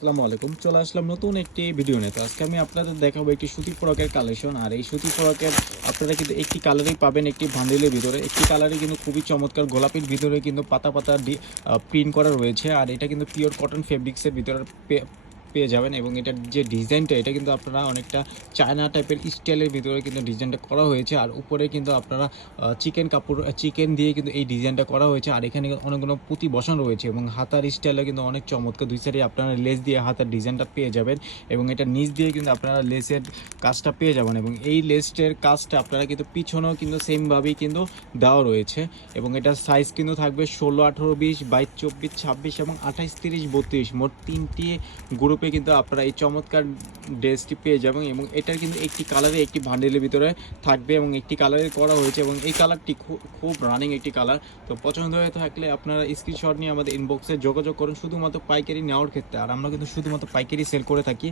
আসসালামু আলাইকুম। চলে আসলাম নতুন একটি ভিডিও নিয়ে। তো আজকে আমি আপনাদের দেখাবো একটি সুতি ফ্রকের কালেকশন। আর এই সুতি ফ্রকের আপনারা কিন্তু একটি কালারেই পাবেন একটি বান্ডিলের ভিতরে। একটি কালারই কিন্তু খুবই চমৎকার গোলাপির ভিতরে কিন্তু পাতা, পাতা প্রিন্ট করা রয়েছে। আর এটা কিন্তু পিওর কটন ফেব্রিক্সের ভিতরে পেয়ে যাবেন এবং এটার যে ডিজাইনটা এটা কিন্তু আপনারা অনেকটা চায়না টাইপের স্টাইলের ভিতরে কিন্তু ডিজাইনটা করা হয়েছে। আর উপরে কিন্তু আপনারা চিকেন দিয়ে কিন্তু এই ডিজাইনটা করা হয়েছে। আর এখানে অনেকগুলো পুঁতি বসানো রয়েছে এবং হাতার স্টাইলে কিন্তু অনেক চমৎকার। দুই সাইডে আপনারা লেস দিয়ে হাতার ডিজাইনটা পেয়ে যাবেন এবং এটা নিচ দিয়ে কিন্তু আপনারা লেসের কাজটা পেয়ে যাবেন এবং এই লেসের কাজটা আপনারা কিন্তু পিছনেও কিন্তু সেমভাবেই কিন্তু দেওয়া রয়েছে এবং এটার সাইজ কিন্তু থাকবে 16, 18, 20, 22, 24, 26 এবং 28, 30, 32 মোট 3টি গ্রুপে কিন্তু আপনারা এই চমৎকার ড্রেসটি পেয়ে যাবেন এবং এটার কিন্তু একটি কালারে একটি বান্ডেলের ভিতরে থাকবে এবং একটি কালারে করা হয়েছে এবং এই কালারটি খুব রানিং একটি কালার। তো পছন্দ হয়ে থাকলে আপনারা স্ক্রিনশট নিয়ে আমাদের ইনবক্সে যোগাযোগ করুন শুধুমাত্র পাইকারি নেওয়ার ক্ষেত্রে। আর আমরা কিন্তু শুধুমাত্র পাইকারি সেল করে থাকি।